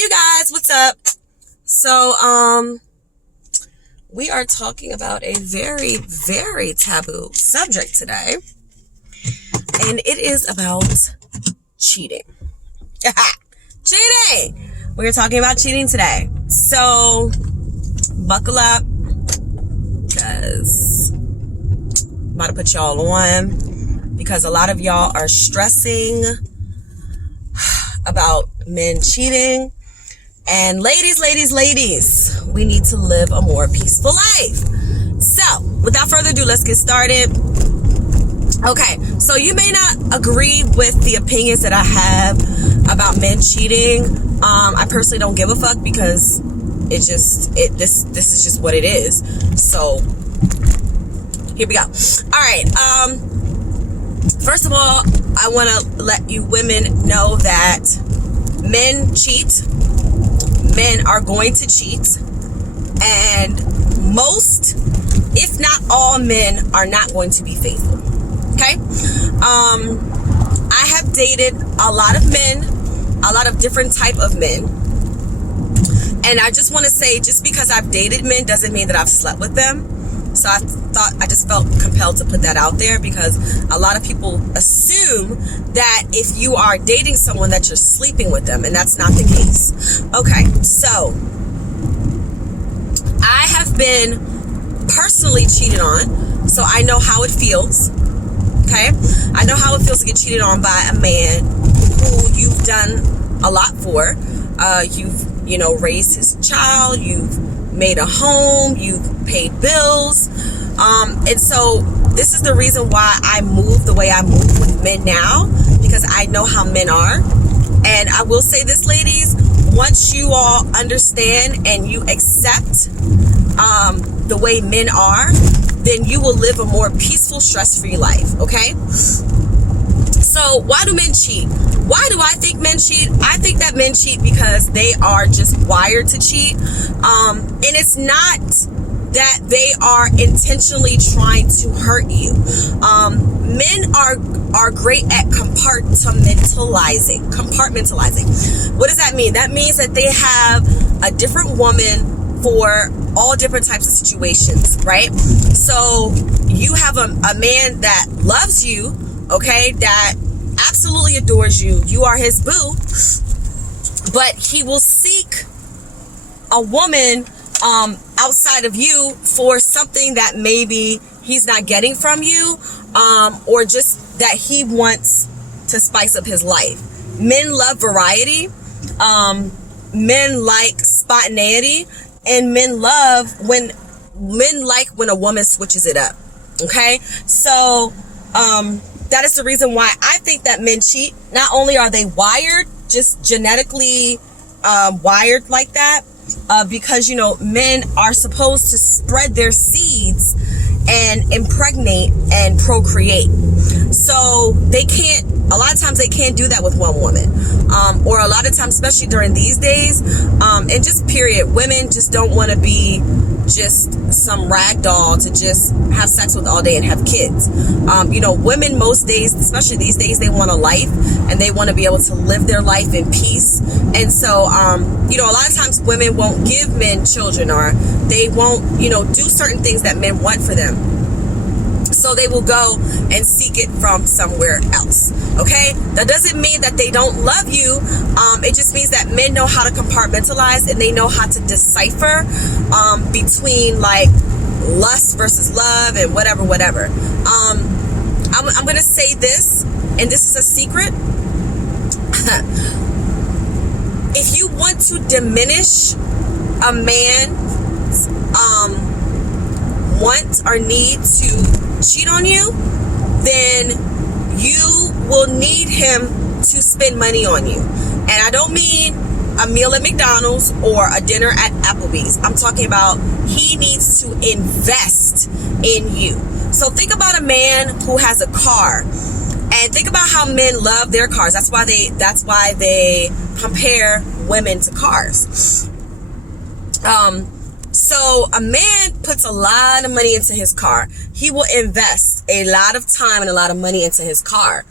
Hey you guys, what's up? So, we are talking about a very, very taboo subject today. And it is about cheating. Cheating! We're talking about cheating today. So, buckle up, because I'm about to put y'all on, because a lot of y'all are stressing about men cheating. And ladies, we need to live a more peaceful life. So, without further ado, let's get started. Okay, so you may not agree with the opinions that I have about men cheating. I personally don't give a fuck, because this is just what it is. So, here we go. All right. First of all, I want to let you women know that men cheat. Men are going to cheat, and most, if not all, men are not going to be faithful. Okay? I have dated a lot of men, a lot of different type of men, and I just want to say, just because I've dated men doesn't mean that I've slept with them. So I just felt compelled to put that out there, because a lot of people assume that if you are dating someone that you're sleeping with them, and that's not the case. Okay, so I have been personally cheated on, so I know how it feels. Okay, I know how it feels to get cheated on by a man who you've done a lot for. You've raised his child, you've made a home, you've paid bills, and so this is the reason why I move the way I move with men now, because I know how men are. And I will say this, ladies, once you all understand and you accept the way men are, then you will live a more peaceful, stress-free life. Okay, so why do men cheat? Why do I think men cheat? I think that men cheat because they are just wired to cheat. And it's not that they are intentionally trying to hurt you. Men are great at compartmentalizing. What does that mean? That means that they have a different woman for all different types of situations, right? So you have a man that loves you, okay, that absolutely adores you. You are his boo, but he will seek a woman outside of you for something that maybe he's not getting from you, or just that he wants to spice up his life. Men love variety. Men like spontaneity, and men like when a woman switches it up. Okay, so that is the reason why I think that men cheat. Not only are they wired, just genetically wired like that, because men are supposed to spread their seeds and impregnate and procreate. So a lot of times they can't do that with one woman, or a lot of times, especially during these days, and just period, women just don't want to be just some rag doll to just have sex with all day and have kids. Women most days, especially these days, they want a life, and they want to be able to live their life in peace. And so, a lot of times women won't give men children, or they won't, do certain things that men want for them. So they will go and seek it from somewhere else. Okay, that doesn't mean that they don't love you. It just means that men know how to compartmentalize, and they know how to decipher between like lust versus love and whatever. I'm gonna say this, and this is a secret. If you want to diminish a man's want or need to cheat on you, then you will need him to spend money on you. And I don't mean a meal at McDonald's or a dinner at Applebee's. I'm talking about he needs to invest in you. So think about a man who has a car, and think about how men love their cars. That's why they compare women to cars. So a man puts a lot of money into his car. He will invest a lot of time and a lot of money into his car.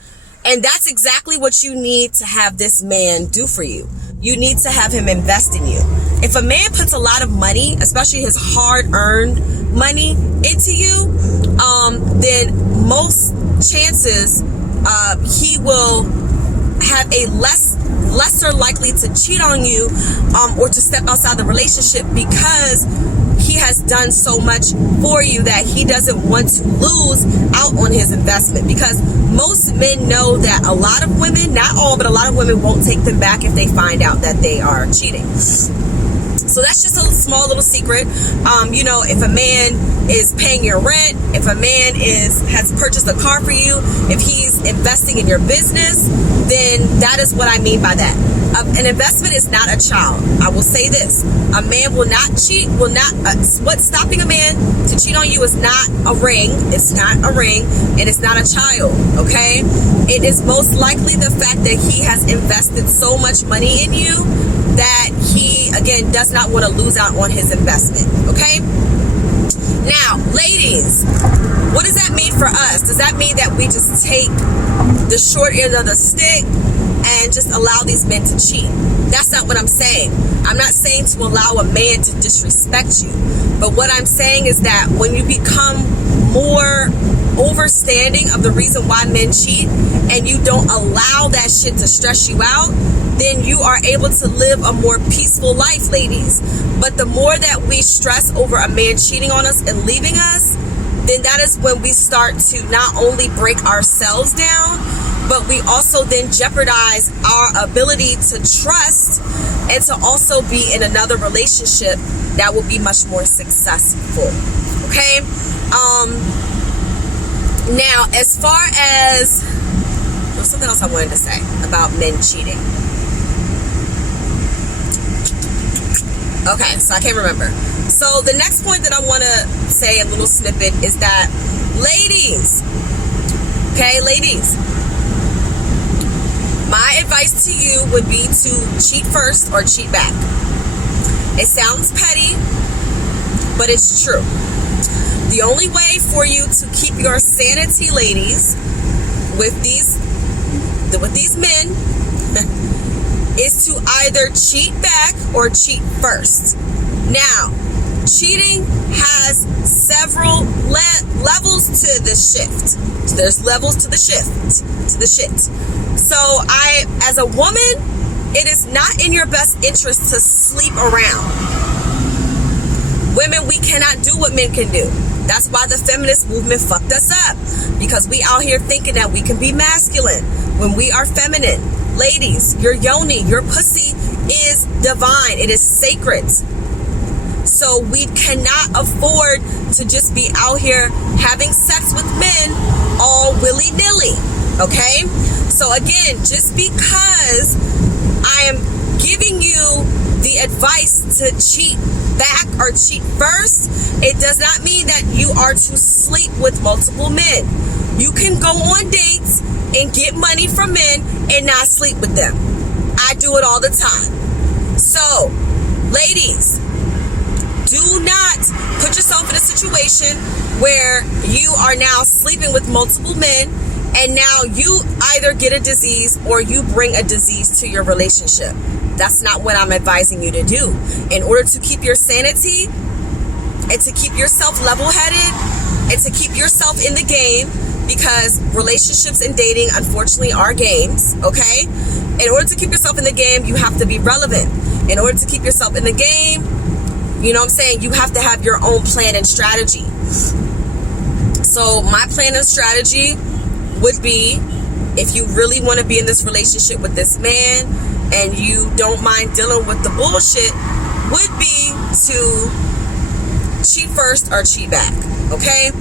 And that's exactly what you need to have this man do for you. you need to have him invest in you. If a man puts a lot of money, especially his hard-earned money, into you, then most chances he will have a lesser likely to cheat on you or to step outside the relationship, because he has done so much for you that he doesn't want to lose out on his investment. Because most men know that a lot of women, not all, but a lot of women won't take them back if they find out that they are cheating. So that's just a small little secret. You know, if a man is paying your rent, if a man has purchased a car for you, if he's investing in your business, then that is what I mean by that. An investment is not a child. I will say this: a man will not cheat. What's stopping a man to cheat on you is not a ring. It's not a ring, and it's not a child. Okay, it is most likely the fact that he has invested so much money in you that he, again, does not want to lose out on his investment. Okay. Now, ladies, what does that mean for us? Does that mean that we just take the short end of the stick and just allow these men to cheat? That's not what I'm saying. I'm not saying to allow a man to disrespect you. But what I'm saying is that when you become more overstanding of the reason why men cheat, and you don't allow that shit to stress you out, then you are able to live a more peaceful life, ladies. But the more that we stress over a man cheating on us and leaving us, then that is when we start to not only break ourselves down, but we also then jeopardize our ability to trust and to also be in another relationship that will be much more successful. Okay? Now, as far as, there was something else I wanted to say about men cheating. Okay, so I can't remember. So the next point that I want to say, a little snippet, is that ladies, okay, ladies, my advice to you would be to cheat first or cheat back. It sounds petty, but it's true. The only way for you to keep your sanity, ladies, with these men is to either cheat back or cheat first. Now, cheating has several levels to the shift. So there's levels to the shit. So as a woman, it is not in your best interest to sleep around. Women, we cannot do what men can do. That's why the feminist movement fucked us up. Because we out here thinking that we can be masculine when we are feminine. Ladies, your yoni, your pussy is divine. It is sacred. So we cannot afford to just be out here having sex with men all willy-nilly. Okay? So again, just because I am giving you the advice to cheat back or cheat first, it does not mean that you are to sleep with multiple men. You can go on dates and get money from men and not sleep with them. I do it all the time. So, ladies, do not put yourself in a situation where you are now sleeping with multiple men and now you either get a disease or you bring a disease to your relationship. That's not what I'm advising you to do. In order to keep your sanity and to keep yourself level-headed and to keep yourself in the game, because relationships and dating, unfortunately, are games, okay? In order to keep yourself in the game, you have to be relevant. In order to keep yourself in the game, you know what I'm saying, you have to have your own plan and strategy. So my plan and strategy would be, if you really want to be in this relationship with this man and you don't mind dealing with the bullshit, would be to cheat first or cheat back, okay?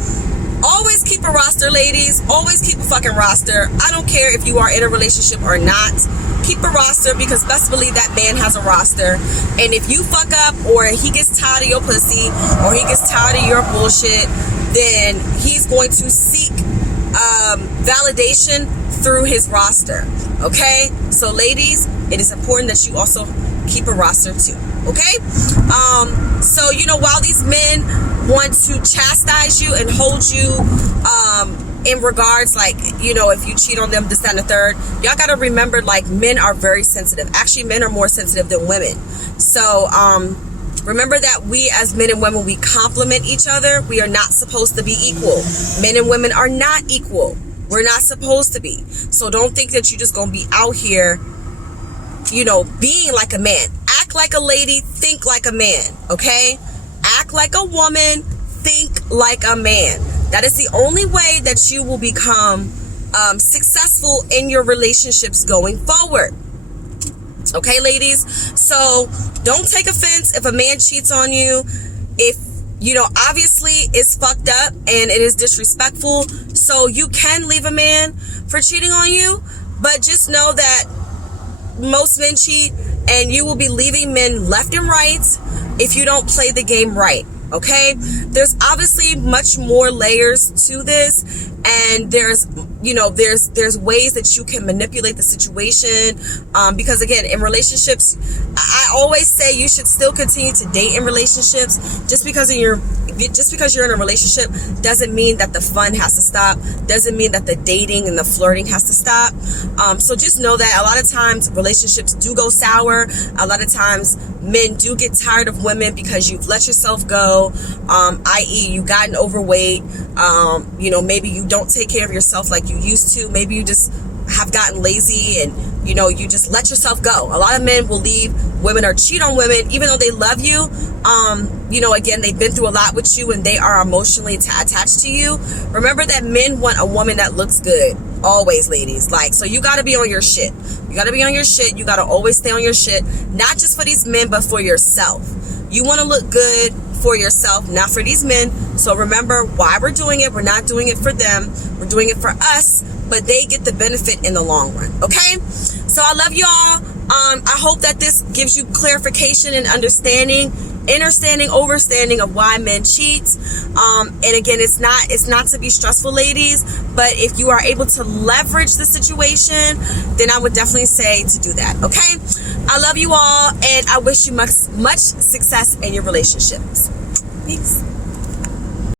Always keep a roster, ladies. Always keep a fucking roster. I don't care if you are in a relationship or not. Keep a roster, because best believe that man has a roster. And if you fuck up or he gets tired of your pussy or he gets tired of your bullshit, then he's going to seek validation through his roster. Okay? So ladies, it is important that you also keep a roster too. Okay? So, you know, while these men want to chastise you and hold you in regards, like, you know, if you cheat on them, this, that, and the third, y'all got to remember, like, men are very sensitive. Actually, men are more sensitive than women. So, remember that we as men and women, we complement each other. We are not supposed to be equal. Men and women are not equal. We're not supposed to be. So don't think that you're just going to be out here, you know, being like a man. Act like a lady, think like a man, okay? Act like a woman, think like a man. That is the only way that you will become successful in your relationships going forward. Okay, ladies? So don't take offense if a man cheats on you. If, you know, obviously it's fucked up and it is disrespectful. So you can leave a man for cheating on you. But just know that most men cheat, and you will be leaving men left and right if you don't play the game right. Okay, there's obviously much more layers to this, and there's, you know, there's ways that you can manipulate the situation, because again, in relationships, I always say you should still continue to date in relationships. Just because you're in a relationship doesn't mean that the fun has to stop, doesn't mean that the dating and the flirting has to stop. So just know that a lot of times relationships do go sour. A lot of times men do get tired of women because you've let yourself go, i.e. you've gotten overweight, you know, maybe you don't take care of yourself like you used to, maybe you just have gotten lazy and, you know, you just let yourself go. A lot of men will leave women or cheat on women even though they love you. You know, again, they've been through a lot with you and they are emotionally attached to you. Remember that men want a woman that looks good. Always, ladies. Like, so you got to be on your shit. You got to be on your shit. You got to always stay on your shit. Not just for these men, but for yourself. You want to look good for yourself, not for these men. So remember why we're doing it. We're not doing it for them. We're doing it for us, but they get the benefit in the long run. Okay? So I love y'all. I hope that this gives you clarification and understanding overstanding of why men cheat. And again, it's not to be stressful, ladies, but if you are able to leverage the situation, then I would definitely say to do that. Okay? I love you all, and I wish you much success in your relationships. Peace.